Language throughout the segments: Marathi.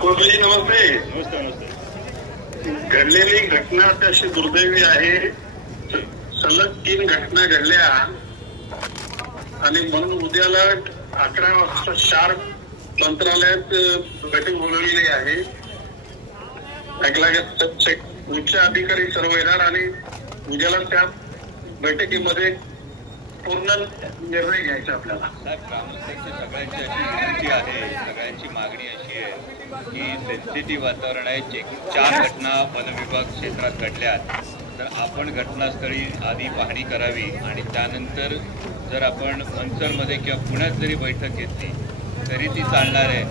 कोटलीजी नमस्ते. घडलेली घटना अशी दुर्दैवी आहे. सलग 3 घटना घडल्या आणि म्हणून उद्याला 11 वाजता शार्प मंत्रालयात बैठक बोलवलेली आहे. उच्च अधिकारी सर्व येणार आणि उद्याला त्या बैठकीमध्ये पूर्ण निर्णय घ्यायचा आपल्याला. सगळ्यांची अशी विनंती आहे, सगळ्यांची मागणी अशी आहे की सेन्सिटिव्ह वातावरण आहे. 4 घटना वनविभाग क्षेत्रात घडल्यात, तर आपण घटनास्थळी आधी पाहणी करावी आणि त्यानंतर जर आपण मंचरमध्ये किंवा पुण्यात जरी बैठक घेतली तरी ती चालणार आहे.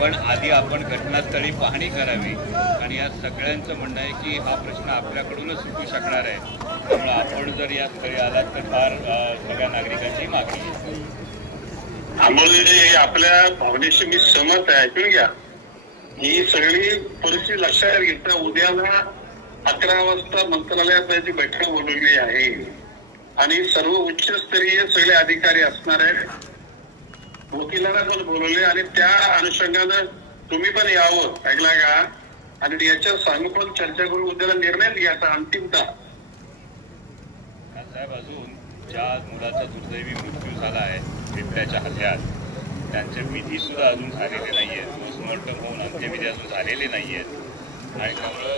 पण आधी आपण घटनास्थळी पाहणी करावी आणि या सगळ्यांचं म्हणणं आहे की हा प्रश्न आपल्याकडूनच सुटू शकणार आहे. त्यामुळे आपण जर या स्थळी आलात तर फार सगळ्या नागरिकांची मागणी आहे. अमोलजी, आपल्या भावनेशी मी सहमत आहे. ऐकून घ्या, ही सगळी परिस्थिती लक्षात घेता उद्याला 11 वाजता मंत्रालयात त्याची बैठक बोलवली आहे आणि सर्व उच्चस्तरीय सगळे अधिकारी असणार आहेत. वकिलांना पण बोलवले आणि त्या अनुषंगानं तुम्ही पण यावं, ऐकला का? आणि याच्यावर सानुकूल चर्चा करून उद्याला निर्णय घ्यायचा अंतिमता. साहेब, अजून ज्या मुलाचा दुर्दैवी मृत्यू झाला आहे बिबट्याच्या हल्ल्यात, त्यांचे विधी सुद्धा अजून झालेले नाही आहेत. पोस्टमॉर्टम होऊन अंत्यविधी अजून झालेले नाही आहेत आणि त्यामुळं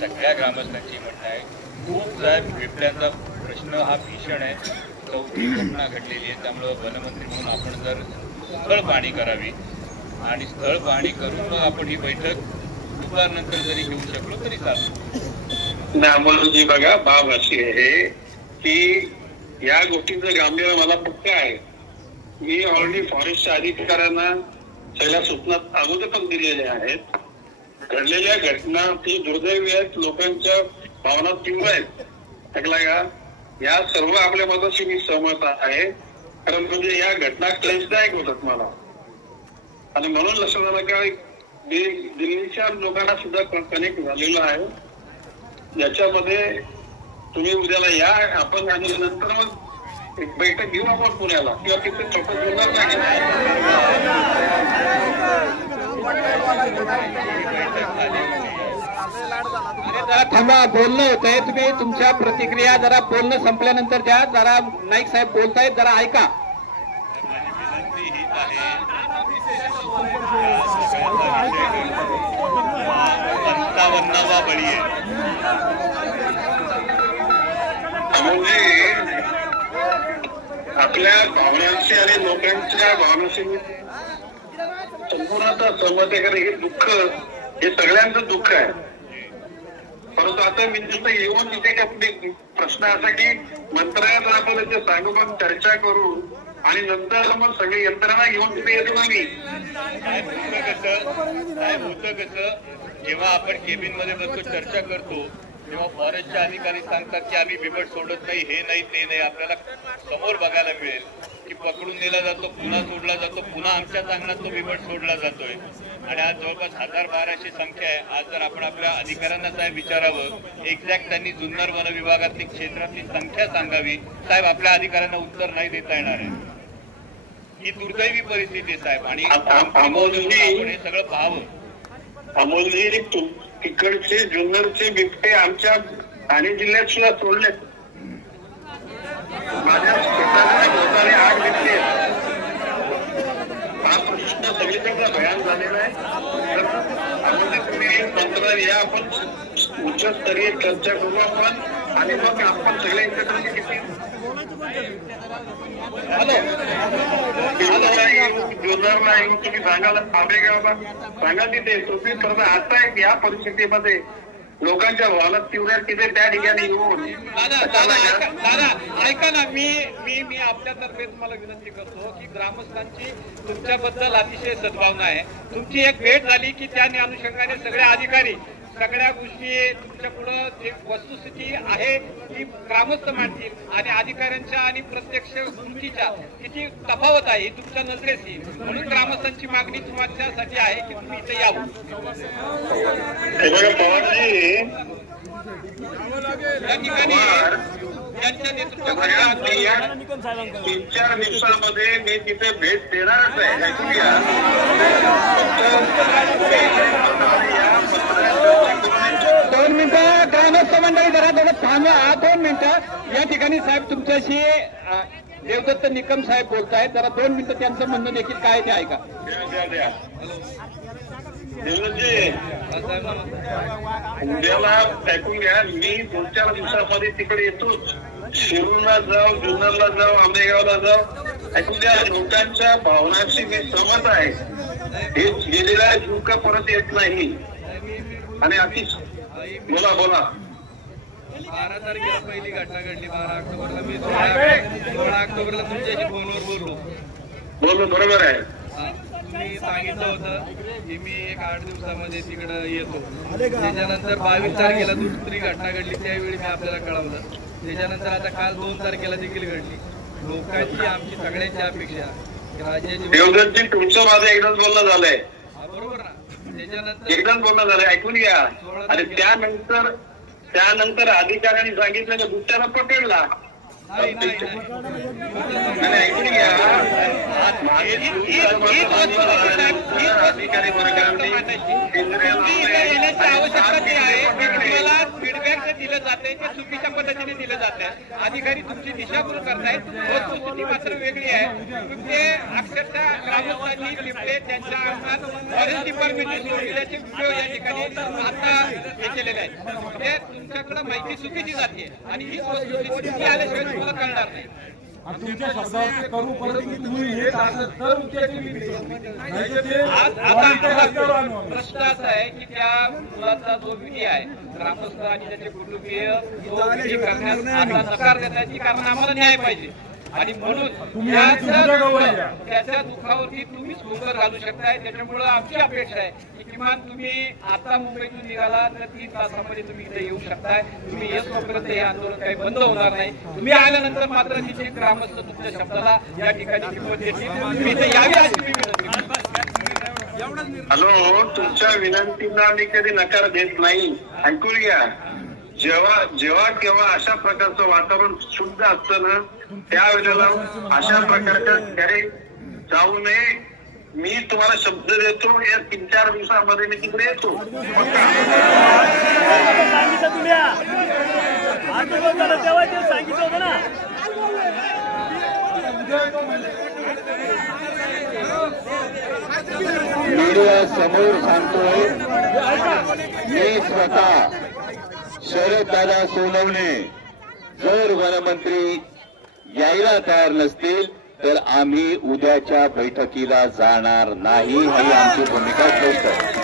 सगळ्या ग्रामस्थांची म्हणणं आहे खूप साहेब बिबट्याचा प्रश्न हा भीषण आहे. 4थी घटना घडलेली आहे. त्यामुळं वनमंत्री म्हणून आपण जर स्थळ पाहणी करावी आणि स्थळ पाहणी करून मग आपण ही बैठक दुपारनंतर जरी घेऊ शकलो तरी चालतो. अमोलजी, बघा, बाब अशी आहे की या गोष्टीचं गांभीर्य मला पक्क आहे. मी ऑलरेडी फॉरेस्टच्या अधिकाऱ्यांना सगळ्या सूचना अगोदर पण दिलेल्या आहेत. घडलेल्या घटना ती दुर्दैवी आहेत, लोकांच्या भावना तीव्र आहेत, ऐकला का? या सर्व आपल्या मताशी मी सहमत आहे. कारण म्हणजे या घटना क्लेशदायक होतात मला आणि म्हणून लक्षात आलं की दिल्लीच्या लोकांना सुद्धा कनेक्ट झालेलं आहे. याच्यामध्ये तुम्ही उद्याला या आपण आणि नंतर मग एक बैठक घेऊ आपण पुण्याला किंवा तिथे छोटं बोलणार नाही. जरा थांबा, बोलणं होत आहे. तुम्ही तुमच्या प्रतिक्रिया जरा बोलणं संपल्यानंतर द्या. जरा नाईक साहेब बोलतायत, जरा ऐका. बळी आहे आपल्या भावनांशी आणि लोकांच्या भावनांशी संपूर्ण सहमत आहे. कारण हे दुःख हे सगळ्यांचं दुःख आहे. परंतु आता मी नुसतं येऊन तिथे काही प्रश्न असा की मंत्रालयात आपण याचे सांगोपन चर्चा करू आणि नंतर मग सगळी यंत्रणा घेऊन तिथे येतो ना. मी काय होतं कसं, जेव्हा आपण केबिन मध्ये बसतो चर्चा करतो तेव्हा फॉरेस्टचे अधिकारी सांगतात की आम्ही बिबट सोडत नाही, हे नाही ते नाही. आपल्याला समोर बघायला मिळेल की पकडून नेला जातो, पुन्हा सोडला जातो, पुन्हा आमच्याच अंगणात तो बिबट सोडला जातोय आणि आज जवळपास 1000-1200 संख्या आहे. आज जर आपण आपल्या अधिकाऱ्यांना साहेब विचारावं एक्झॅक्ट त्यांनी जुन्नर वन विभागातली क्षेत्रातली संख्या सांगावी, साहेब आपल्या अधिकाऱ्यांना उत्तर नाही देता येणार आहे. ही दुर्दैवी परिस्थिती साहेब आणि आपण हे सगळं पाहावं. अमोलजी, तिकडचे जुन्नरचे बिबटे आमच्या ठाणे जिल्ह्यात सुद्धा सोडले. माझ्या स्वतःने 8 बिबटे. हा प्रश्न सगळीकडचा भयान झालेला आहे. तुम्ही मंत्रालय या, आपण उच्चस्तरीय चर्चा करू आपण आणि मग आपण सगळ्या एकत्र किती जुन्नरला येऊन तुम्ही सांगायला सांगा तिथे तुम्ही परत आता या परिस्थितीमध्ये लोकांच्या भावना तीव्र तिथे त्या ठिकाणी येऊन. दादा ऐका ना, मी आपल्यातर्फे तुम्हाला विनंती करतो की ग्रामस्थांची तुमच्याबद्दल अतिशय सद्भावना आहे. तुमची एक भेट झाली की त्या अनुषंगाने सगळे अधिकारी सगळ्या गोष्टी तुमच्या पुढं जे वस्तुस्थिती आहे ती ग्रामस्थ मांडतील आणि अधिकाऱ्यांच्या आणि प्रत्यक्ष कृतीच्या किती तफावत आहे ही तुमच्या नजरेस येईल. म्हणून ग्रामस्थांची मागणी तुमच्यासाठी आहे की तुम्ही इथे यावं. पवारजी, या ठिकाणी यांच्या बघा, मी या नेतृत्वात 3-4 दिवसामध्ये मी तिथे भेट देणारच आहे. ऐकून घ्या. दोन मिनिटं ग्रामस्थ मंडळी जरा थोडं थांबा. 2 मिनिटं. या ठिकाणी साहेब तुमच्याशी देवदत्त निकम साहेब बोलतायत. जरा 2 मिनिटं त्यांचं म्हणणं देखील काय ते ऐका. देवदत्तजी, उद्याला ऐकून घ्या. मी 2-4 दिवसामध्ये तिकडे येतोच. शिरूरला जाऊ, जुन्नरला जाऊ, आंबेगावला जाऊ. ऐकून घ्या, लोकांच्या भावनांशी मी सहमत आहे. हे गेलेला जीव का परत येत नाही. आणि अतिश बोला 12 तारखेला पहिली घटना घडली. 12 ऑक्टोबरला मी 16 ऑक्टोबरला तुमच्याशी फोनवर बोललो. बरोबर आहे. तुम्ही सांगितलं होतं की मी एक 8 दिवसामध्ये तिकडं येतो. त्याच्यानंतर 22 तारखेला दुसरी घटना घडली. त्यावेळी मी आपल्याला कळवलं. त्याच्यानंतर आता काल 2 तारखेला देखील घडली. लोकांची आमची सगळ्यांची अपेक्षा राज्याची. देवदत्तजी, तुमचं माझं एकदाच बोलणं झालंय. बरोबर ना. त्याच्यानंतर एकदाच बोलणं झालंय. ऐकून घ्या. आणि त्यानंतर अधिकाऱ्यांनी सांगितलं की बुट्ट्याला पकडला. ऐकून घ्या. अधिकारी वर्गाने येण्याची आवश्यकता जी आहे तुम्हाला फीडबॅक जे दिलं जाते ते चुकीच्या पद्धतीने दिलं जाते. अधिकारी तुमची दिशाभूल करतायत. वस्तुस्थिती मात्र वेगळी आहे. ते अक्षरशः ग्रामस्थांनी टिपले त्यांच्या अंगात फॉरेस्ट डिपार्टमेंटने सोडल्याचे व्हिडिओ या ठिकाणी आता हे केलेले आहेत. म्हणजे तुमच्याकडे माहिती चुकीची जाते आणि ही वस्तुस्थिती तुम्ही आल्याशिवाय तुम्हाला कळणार नाही. तुमच्या शब्दावर करू, परंतु तुम्ही येत असाल तर प्रश्न असा आहे की त्या मुलाचा जो विधी आहे ग्रामस्थ आणि त्याचे कुटुंबीय तो विधी करण्यास आता नकार देतात की कारण आम्हाला न्याय पाहिजे. आणि म्हणून त्याच्या दुःखावरती तुम्ही सोबत घालू शकताय. त्याच्यामुळे आमची अपेक्षा आहे की किमान तुम्ही आता मुंबईतून निघाला तर 3 तासामध्ये तुम्ही इथे येऊ शकताय. तुम्ही येतोपर्यंत हे आंदोलन काही बंद होणार नाही. तुम्ही आल्यानंतर मात्र तिथे ग्रामस्थ तुमच्या शब्दाला या ठिकाणी किंमत देतील. तुम्ही इथे यावी अशी मी विनंती. हॅलो, तुमच्या विनंतीला मी कधी नकार देत नाही. ऐकून घ्या. जेव्हा केव्हा अशा प्रकारचं वातावरण शुद्ध असतं ना, त्यावेळेला अशा प्रकारच्या घरी जाऊ नये. मी तुम्हाला शब्द देतो, या 3-4 दिवसामध्ये मी तिकडे येतो. सांगितलं होतं ना. मीडिया समोर सांगतोय, मी स्वतः शरददादा सोनवणे जर वनमंत्री यायला तयार नसतील तर आम्ही उद्याच्या बैठकीला जाणार नाही, ही आमची भूमिका स्पष्ट आहे.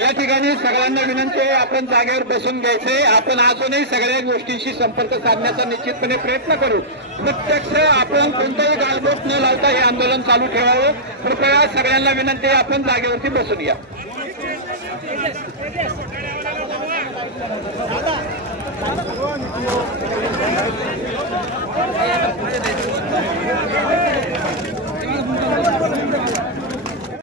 या ठिकाणी सगळ्यांना विनंती आहे, आपण जागेवर बसून घ्यायचे. आपण अजूनही सगळ्या गोष्टींशी संपर्क साधण्याचा निश्चितपणे प्रयत्न करू. प्रत्यक्ष आपण कोणताही गालबोट न लावता हे आंदोलन चालू ठेवावं. कृपया सगळ्यांना विनंती आहे, आपण जागेवरती बसून या. दादा